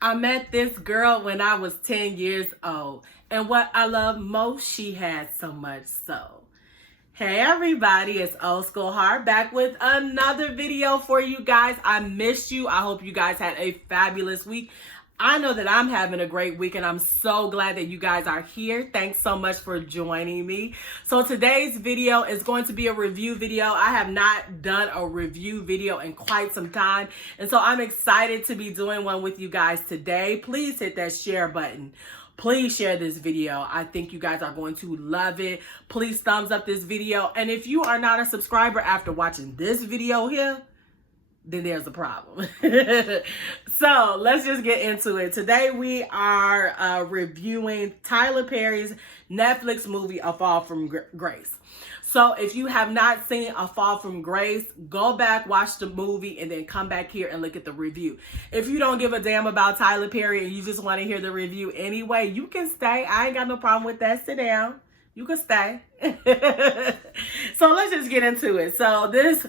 I met this girl when I was 10 years old. And what I love most, she had so much soul. Hey everybody, it's Old School Heart back with another video for you guys. I missed you. I hope you guys had a fabulous week. I know that I'm having a great week and I'm so glad that you guys are here. Thanks so much for joining me. So today's video is going to be a review video. I have not done a review video in quite some time. And so I'm excited to be doing one with you guys today. Please hit that share button. Please share this video. I think you guys are going to love it. Please thumbs up this video. And if you are not a subscriber after watching this video here, then there's a problem. So let's just get into it. Today we are reviewing Tyler Perry's Netflix movie, A Fall from Grace. So if you have not seen A Fall from Grace, go back, watch the movie, and then come back here and look at the review. If you don't give a damn about Tyler Perry and you just want to hear the review anyway, you can stay. I ain't got no problem with that. Sit down. You can stay. So let's just get into it. So this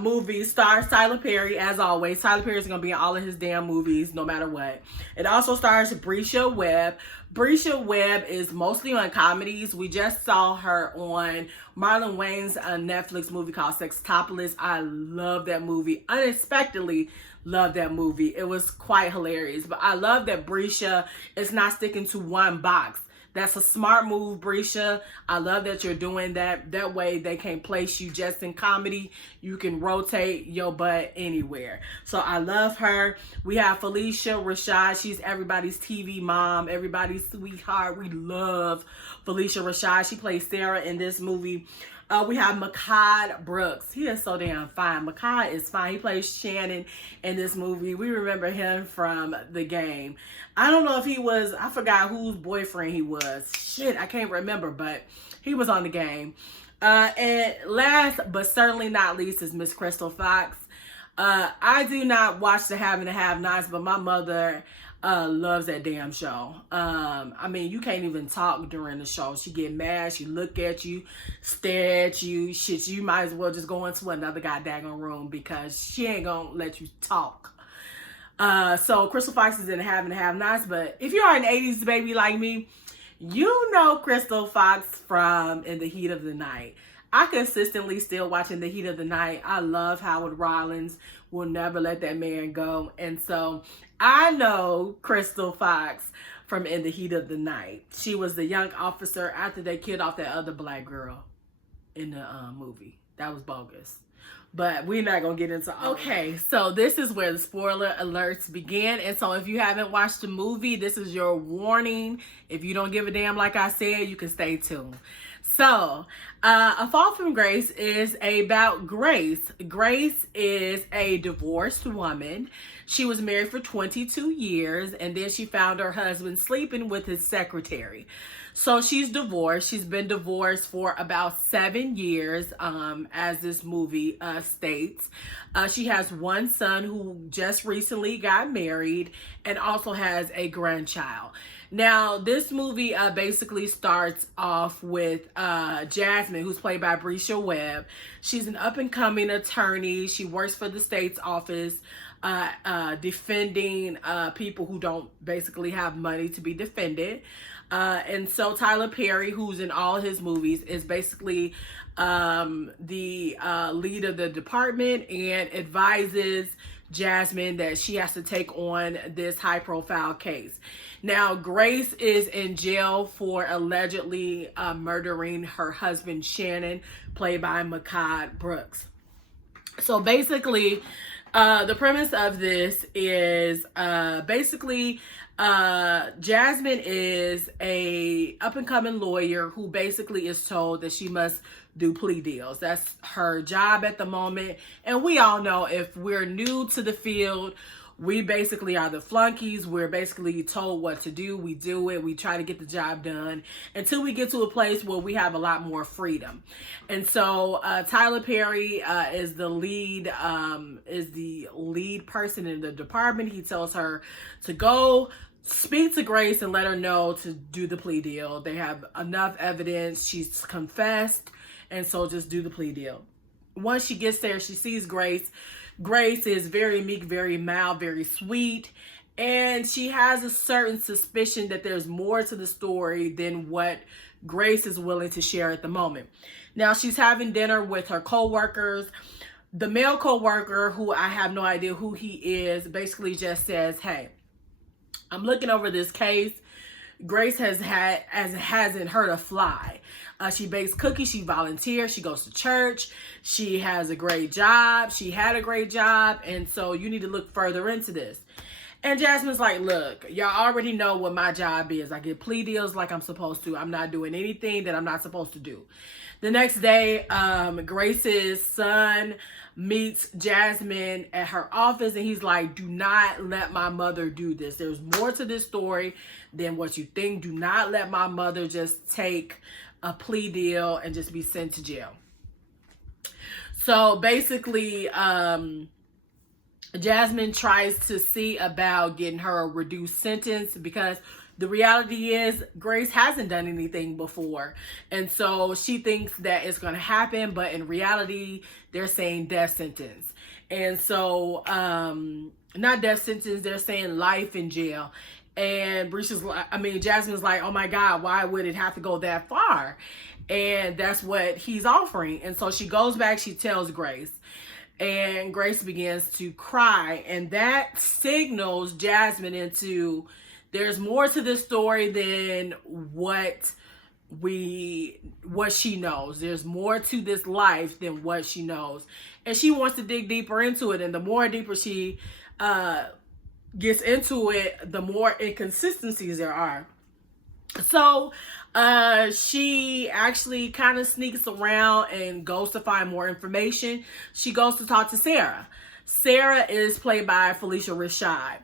movie stars Tyler Perry, as always. Tyler Perry is going to be in all of his damn movies, no matter what. It also stars Brescia Webb. Brescia Webb is mostly on comedies. We just saw her on Marlon Wayne's Netflix movie called Sextopolis. I love that movie. Unexpectedly love that movie. It was quite hilarious. But I love that Brescia is not sticking to one box. That's a smart move, Brescia. I love that you're doing that. That way they can't place you just in comedy. You can rotate your butt anywhere. So I love her. We have Phylicia Rashad. She's everybody's TV mom, everybody's sweetheart. We love Phylicia Rashad. She plays Sarah in this movie. We have Mehcad Brooks. He is so damn fine. Mehcad is fine. He plays Shannon in this movie. We remember him from The Game. I don't know if he was, I forgot whose boyfriend he was. Shit, I can't remember, but he was on The Game. And last but certainly not least is Miss Crystal Fox. I do not watch The Have and the Have-Nots, but my mother loves that damn show. I mean, you can't even talk during the show. She get mad, she look at you, stare at you. Shit, you might as well just go into another goddamn room because she ain't gonna let you talk. So Crystal Fox is in The Have and the Have-Nots, but if you are an 80s baby like me, you know Crystal Fox from In the Heat of the Night. I consistently still watch In the Heat of the Night. I love Howard Rollins. Will never let that man go. And so I know Crystal Fox from In the Heat of the Night. She was the young officer after they killed off that other black girl in the movie. That was bogus. But we're not going to get into all Okay, so this is where the spoiler alerts begin. And so if you haven't watched the movie, this is your warning. If you don't give a damn, like I said, you can stay tuned. So, A Fall from Grace is about Grace. Grace is a divorced woman. She was married for 22 years, and then she found her husband sleeping with his secretary. So she's divorced. She's been divorced for about 7 years, as this movie states. She has one son who just recently got married and also has a grandchild. Now, this movie basically starts off with Jasmine, who's played by Brescia Webb. She's an up-and-coming attorney. She works for the state's office, defending people who don't basically have money to be defended. And so Tyler Perry, who's in all his movies, is basically the lead of the department and advises Jasmine that she has to take on this high-profile case. Now, Grace is in jail for allegedly murdering her husband, Shannon, played by Mehcad Brooks. So basically, the premise of this is basically Jasmine is a up-and-coming lawyer who basically is told that she must do plea deals. That's her job at the moment. And we all know if we're new to the field, we basically are the flunkies. We're basically told what to do. We do it. We try to get the job done until we get to a place where we have a lot more freedom. And so Tyler Perry is the lead person in the department. He tells her to go speak to Grace and let her know to do the plea deal. They have enough evidence. She's confessed. And so just do the plea deal. Once she gets there, she sees Grace. Grace is very meek, very mild, very sweet. And she has a certain suspicion that there's more to the story than what Grace is willing to share at the moment. Now she's having dinner with her co-workers. The male co-worker, who I have no idea who he is, basically just says, hey, I'm looking over this case. Grace hasn't hurt a fly. She bakes cookies. She volunteers. She goes to church. She has a great job. She had a great job. And so you need to look further into this. And Jasmine's like, look, y'all already know what my job is. I get plea deals like I'm supposed to. I'm not doing anything that I'm not supposed to do. The next day, Grace's son meets Jasmine at her office, and he's like, do not let my mother do this. There's more to this story than what you think. Do not let my mother just take a plea deal and just be sent to jail. So basically, Jasmine tries to see about getting her a reduced sentence, because the reality is Grace hasn't done anything before. And so she thinks that it's going to happen, but in reality, they're saying death sentence. And so, not death sentence, they're saying life in jail. And Jasmine's like, oh my God, why would it have to go that far? And that's what he's offering. And so she goes back, she tells Grace. And Grace begins to cry, and that signals Jasmine into, there's more to this story than what she knows. There's more to this life than what she knows, and she wants to dig deeper into it. And the more deeper she gets into it, the more inconsistencies there are. So she actually kind of sneaks around and goes to find more information. She goes to talk to Sarah. Sarah is played by Felicia Rashad.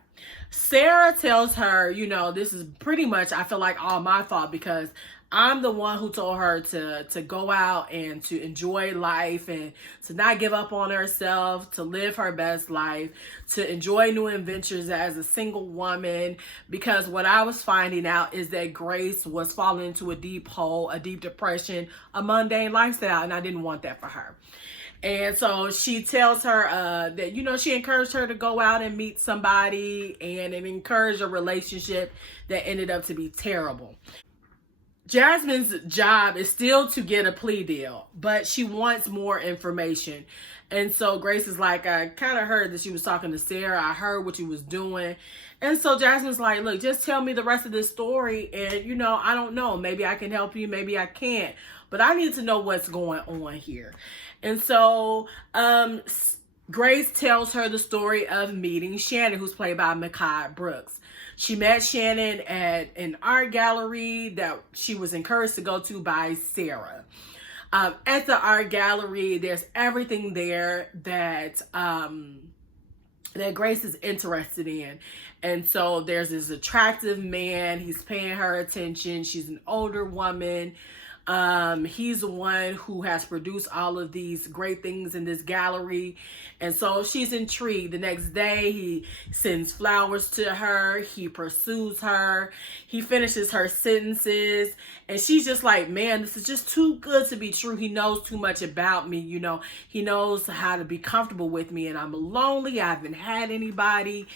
Sarah tells her, this is pretty much, I feel like, all my fault, because I'm the one who told her to go out and to enjoy life and to not give up on herself, to live her best life, to enjoy new adventures as a single woman. Because what I was finding out is that Grace was falling into a deep hole, a deep depression, a mundane lifestyle, and I didn't want that for her. And so she tells her that, she encouraged her to go out and meet somebody, and it encouraged a relationship that ended up to be terrible. Jasmine's job is still to get a plea deal, but she wants more information. And so Grace is like, I kind of heard that she was talking to Sarah. I heard what you was doing. And so Jasmine's like, look, just tell me the rest of this story. And, I don't know. Maybe I can help you. Maybe I can't. But I need to know what's going on here. And so Grace tells her the story of meeting Shannon, who's played by Mehcad Brooks. She met Shannon at an art gallery that she was encouraged to go to by Sarah. At the art gallery, there's everything there that Grace is interested in. And so there's this attractive man. He's paying her attention. She's an older woman. He's the one who has produced all of these great things in this gallery. And so she's intrigued. The next day, he sends flowers to her. He pursues her. He finishes her sentences. And she's just like, man, this is just too good to be true. He knows too much about me. He knows how to be comfortable with me. And I'm lonely. I haven't had anybody.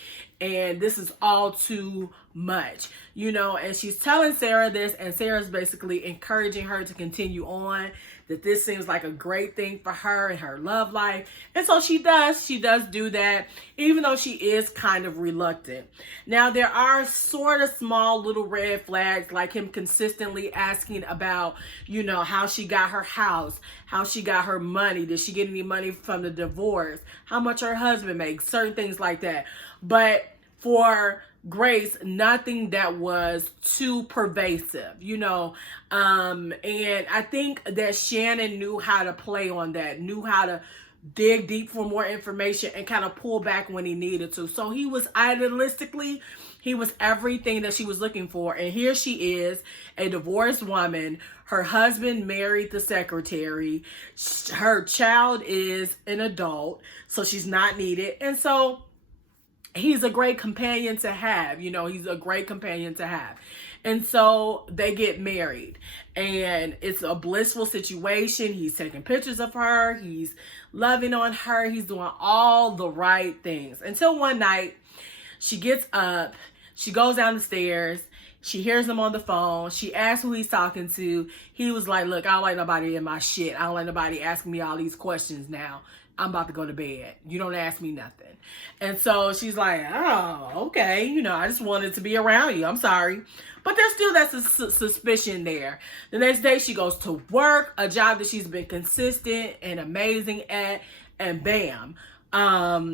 And this is all too much, and she's telling Sarah this, and Sarah's basically encouraging her to continue on, that this seems like a great thing for her and her love life. And so she does do that, even though she is kind of reluctant. Now, there are sort of small little red flags, like him consistently asking about, how she got her house, how she got her money, did she get any money from the divorce, how much her husband makes, certain things like that. But for Grace, nothing that was too pervasive, and I think that Shannon knew how to play on that, knew how to dig deep for more information and kind of pull back when he needed to. So he was idealistically, he was everything that she was looking for. And here she is, a divorced woman. Her husband married the secretary. Her child is an adult, so she's not needed. And so he's a great companion to have, he's a great companion to have. And so they get married, and it's a blissful situation. He's taking pictures of her. He's loving on her. He's doing all the right things until one night She gets up, she goes down the stairs, she hears him on the phone. She asks who he's talking to. He was like, look, I don't like nobody in my shit. I don't like nobody asking me all these questions now. I'm about to go to bed. You don't ask me nothing. And so she's like, oh, okay. You know, I just wanted to be around you. I'm sorry. But there's still that suspicion there. The next day she goes to work, a job that she's been consistent and amazing at, and bam.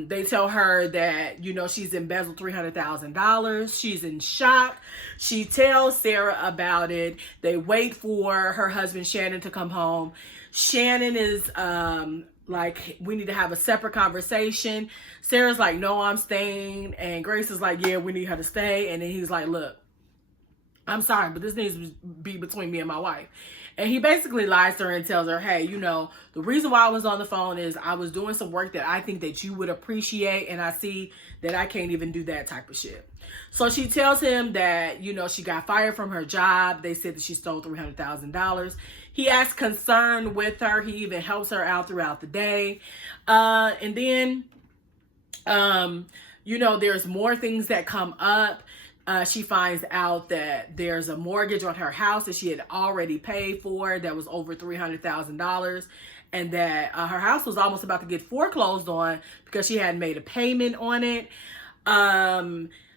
They tell her that, you know, she's embezzled $300,000. She's in shock. She tells Sarah about it. They wait for her husband, Shannon, to come home. Shannon is, like, we need to have a separate conversation. Sarah's like, no, I'm staying. And Grace is like, yeah, we need her to stay. And then he's like, look, I'm sorry, but this needs to be between me and my wife. And he basically lies to her and tells her, hey, you know, the reason why I was on the phone is I was doing some work that I think that you would appreciate. And I see that I can't even do that type of shit. So she tells him that, you know, she got fired from her job. They said that she stole $300,000. He acts concerned with her. He even helps her out throughout the day. And then, you know, there's more things that come up. She finds out that there's a mortgage on her house that she had already paid for that was over $300,000, and that her house was almost about to get foreclosed on because she hadn't made a payment on it.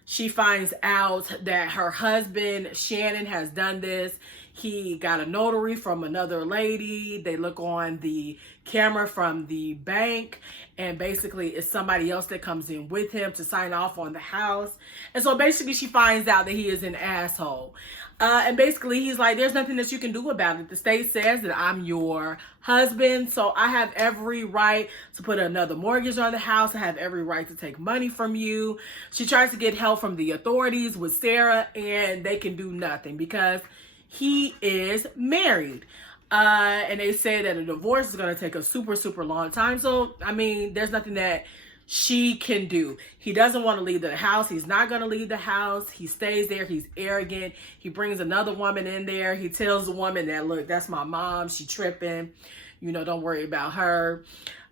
She finds out that her husband, Shannon, has done this. He got a notary from another lady. They look on the camera from the bank, and basically it's somebody else that comes in with him to sign off on the house. And so basically she finds out that he is an asshole. And basically he's like, there's nothing that you can do about it. The state says that I'm your husband, so I have every right to put another mortgage on the house. I have every right to take money from you. She tries to get help from the authorities with Sarah, and they can do nothing because he is married. And they say that a divorce is going to take a super, super long time. So, I mean, there's nothing that she can do. He doesn't want to leave the house. He's not going to leave the house. He stays there. He's arrogant. He brings another woman in there. He tells the woman that, look, that's my mom. She tripping. You know, don't worry about her.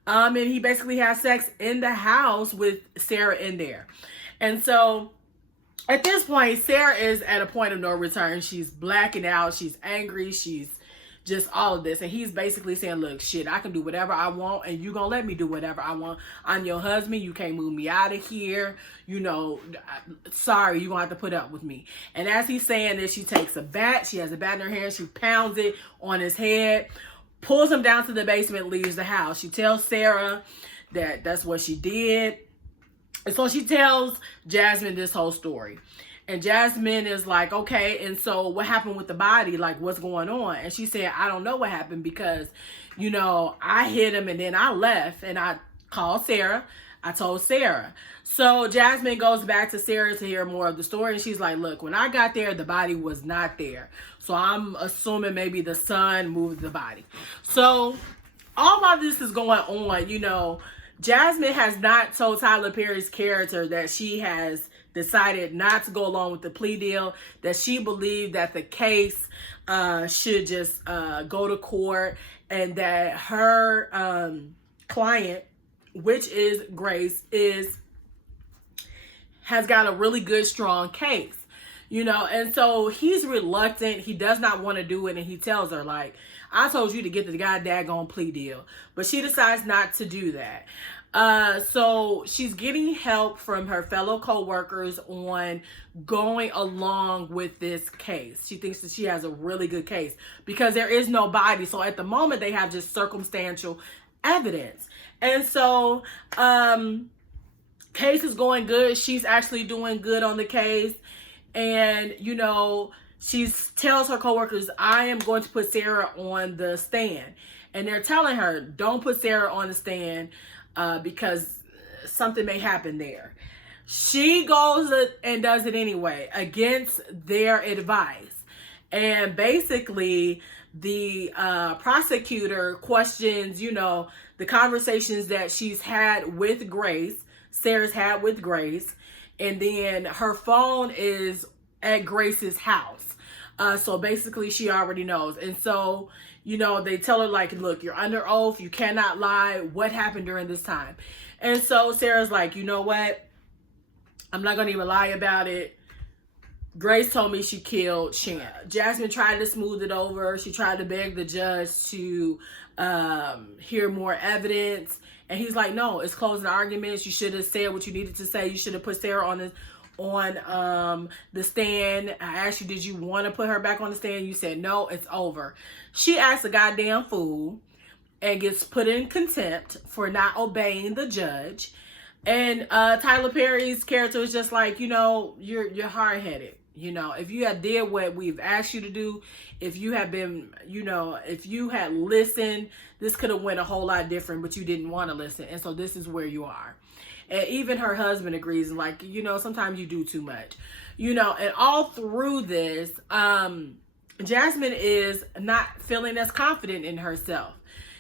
And he basically has sex in the house with Sarah in there. And so at this point, Sarah is at a point of no return. She's blacking out. She's angry. She's just all of this. And he's basically saying, look, shit, I can do whatever I want, and you gonna let me do whatever I want. I'm your husband. You can't move me out of here. You know, sorry, you're gonna have to put up with me. And as he's saying this, she takes a bat. She has a bat in her hand. She pounds it on his head, pulls him down to the basement, leaves the house. She tells Sarah that that's what she did. And so she tells Jasmine this whole story. And Jasmine is like, okay, and so what happened with the body? Like, what's going on? And she said, I don't know what happened because, you know, I hit him and then I left and I called Sarah. I told Sarah. So Jasmine goes back to Sarah to hear more of the story. And she's like, look, when I got there, the body was not there. So I'm assuming maybe the son moved the body. So all of this is going on, you know. Jasmine has not told Tyler Perry's character that she has decided not to go along with the plea deal, that she believed that the case should just go to court, and that her client, which is Grace, has got a really good, strong case, you know. And so he's reluctant. He does not want to do it, and he tells her, like, I told you to get the daggone plea deal. But she decides not to do that. So she's getting help from her fellow co-workers on going along with this case. She thinks that she has a really good case because there is no body. So at the moment, they have just circumstantial evidence. And so, case is going good. She's actually doing good on the case. And, you know, she tells her coworkers, I am going to put Sarah on the stand. And they're telling her, don't put Sarah on the stand because something may happen there. She goes and does it anyway against their advice. And basically, the prosecutor questions, you know, the conversations that she's had with Grace, Sarah's had with Grace. And then her phone is at Grace's house. So basically she already knows. And so, you know, they tell her, like, look, you're under oath. You cannot lie. What happened during this time? And so Sarah's like, you know what? I'm not gonna even lie about it. Grace told me she killed Shannon. Jasmine tried to smooth it over. She tried to beg the judge to hear more evidence. And he's like, no, it's closing arguments. You should have said what you needed to say. You should have put Sarah on the stand. I asked you, did you want to put her back on the stand? You said, no, it's over. She acts a goddamn fool and gets put in contempt for not obeying the judge. And Tyler Perry's character is just like, you know, you're hard-headed. You know, if you had did what we've asked you to do, if you had been, you know, if you had listened, this could have went a whole lot different, but you didn't want to listen. And so this is where you are. And even her husband agrees, and like, you know, sometimes you do too much, you know. And all through this, Jasmine is not feeling as confident in herself.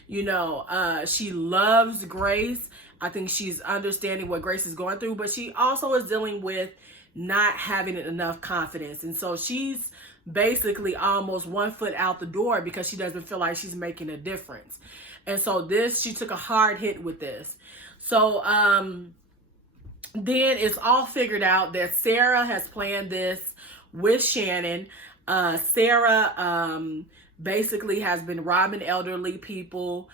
You know, she loves Grace. I think she's understanding what Grace is going through, but she also is dealing with not having enough confidence. And so she's basically almost 1 foot out the door because she doesn't feel like she's making a difference. And so she took a hard hit with this. So then it's all figured out that Sarah has planned this with Shannon. Sarah basically has been robbing elderly people,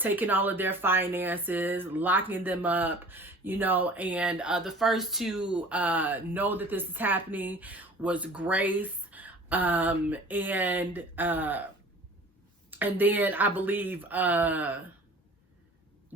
taking all of their finances, locking them up, you know. And the first to know that this is happening was Grace, and then I believe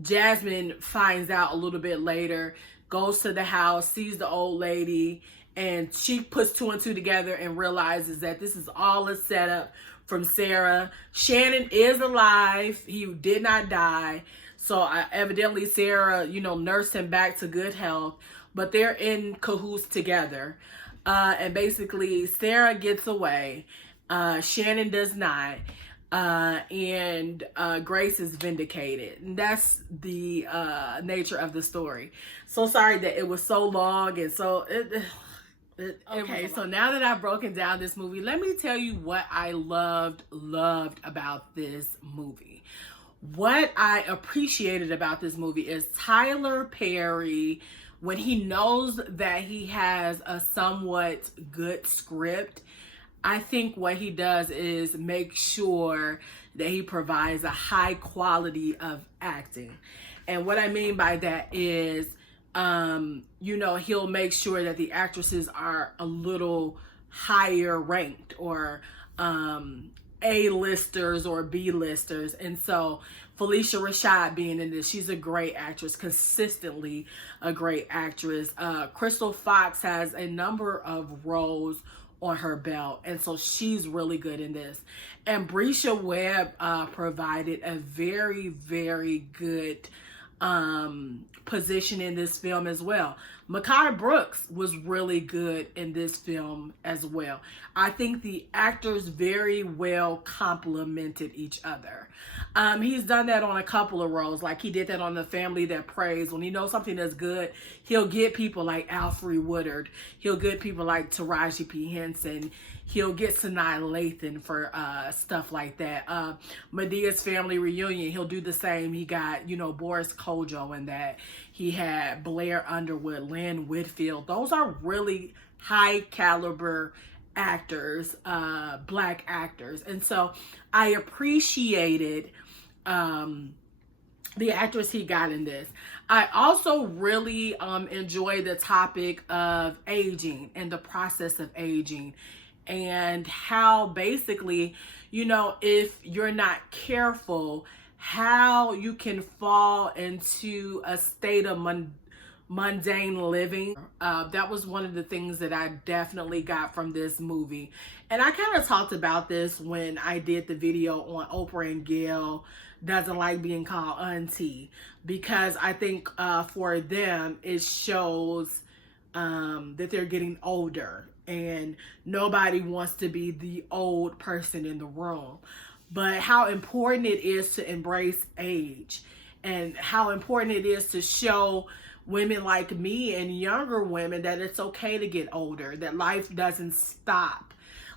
Jasmine finds out a little bit later, goes to the house, sees the old lady, and she puts 2 and 2 together and realizes that this is all a setup from Sarah. Shannon is alive. He did not die. So evidently Sarah, you know, nursed him back to good health, but they're in cahoots together. And basically Sarah gets away. Shannon does not. And Grace is vindicated. And that's the nature of the story. So sorry that it was so long and so... Okay, so now that I've broken down this movie, let me tell you what I loved about this movie. What I appreciated about this movie is Tyler Perry, when he knows that he has a somewhat good script, I think what he does is make sure that he provides a high quality of acting. And what I mean by that is, you know, he'll make sure that the actresses are a little higher ranked, or A-listers or B-listers. And so Phylicia Rashad being in this, she's a great actress, consistently a great actress. Crystal Fox has a number of roles on her belt, and so she's really good in this. And Brescia Webb provided a very, very good position in this film as well. Mekhi Brooks was really good in this film as well. I think the actors very well complemented each other. He's done that on a couple of roles, like he did that on The Family That Prays. When he knows something that's good, he'll get people like Alfre Woodard. He'll get people like Taraji P. Henson. He'll get Sanaa Lathan for stuff like that. Madea's Family Reunion, he'll do the same. He got, you know, Boris Kodjoe in that. He had Blair Underwood, Lynn Whitfield. Those are really high caliber actors, black actors. And so I appreciated the actress he got in this. I also really enjoy the topic of aging and the process of aging, and how basically, you know, if you're not careful, how you can fall into a state of mundane living. That was one of the things that I definitely got from this movie. And I kind of talked about this when I did the video on Oprah and Gayle doesn't like being called auntie, because I think for them it shows that they're getting older, and nobody wants to be the old person in the room. But how important it is to embrace age, and how important it is to show women like me and younger women that it's okay to get older, that life doesn't stop.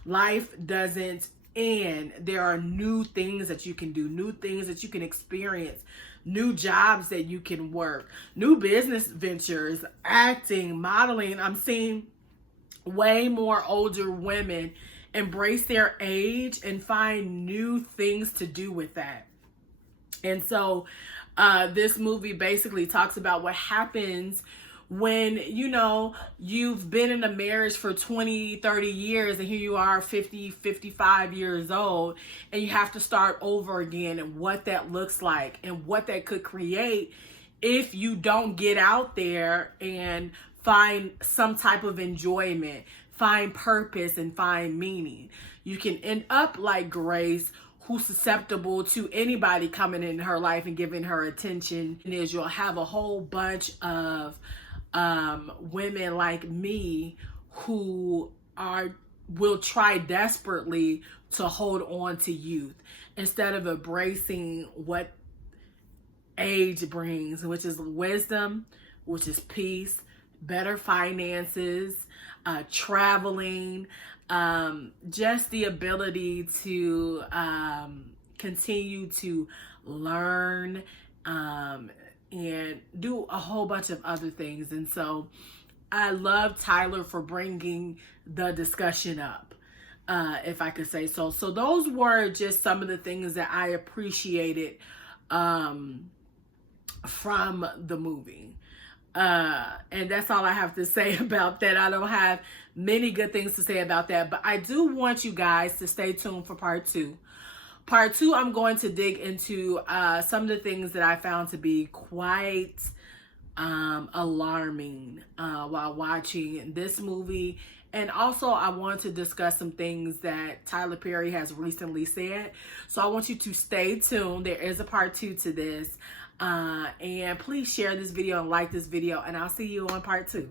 Life doesn't end. There are new things that you can do, new things that you can experience, new jobs that you can work, new business ventures, acting, modeling. I'm seeing way more older women embrace their age and find new things to do with that. And so this movie basically talks about what happens when, you know, you've been in a marriage for 20, 30 years and here you are 50, 55 years old and you have to start over again, and what that looks like and what that could create if you don't get out there and find some type of enjoyment, find purpose, and find meaning. You can end up like Grace, who's susceptible to anybody coming in her life and giving her attention. And is you'll have a whole bunch of women like me who will try desperately to hold on to youth instead of embracing what age brings, which is wisdom, which is peace, better finances, traveling, just the ability to continue to learn and do a whole bunch of other things. And so I love Tyler for bringing the discussion up, if I could say so. So those were just some of the things that I appreciated from the movie. And that's all I have to say about that. I don't have many good things to say about that, but I do want you guys to stay tuned for part 2. Part 2, I'm going to dig into some of the things that I found to be quite alarming while watching this movie. And also, I want to discuss some things that Tyler Perry has recently said. So I want you to stay tuned. There is a part 2 to this. And please share this video and like this video. And I'll see you on part 2.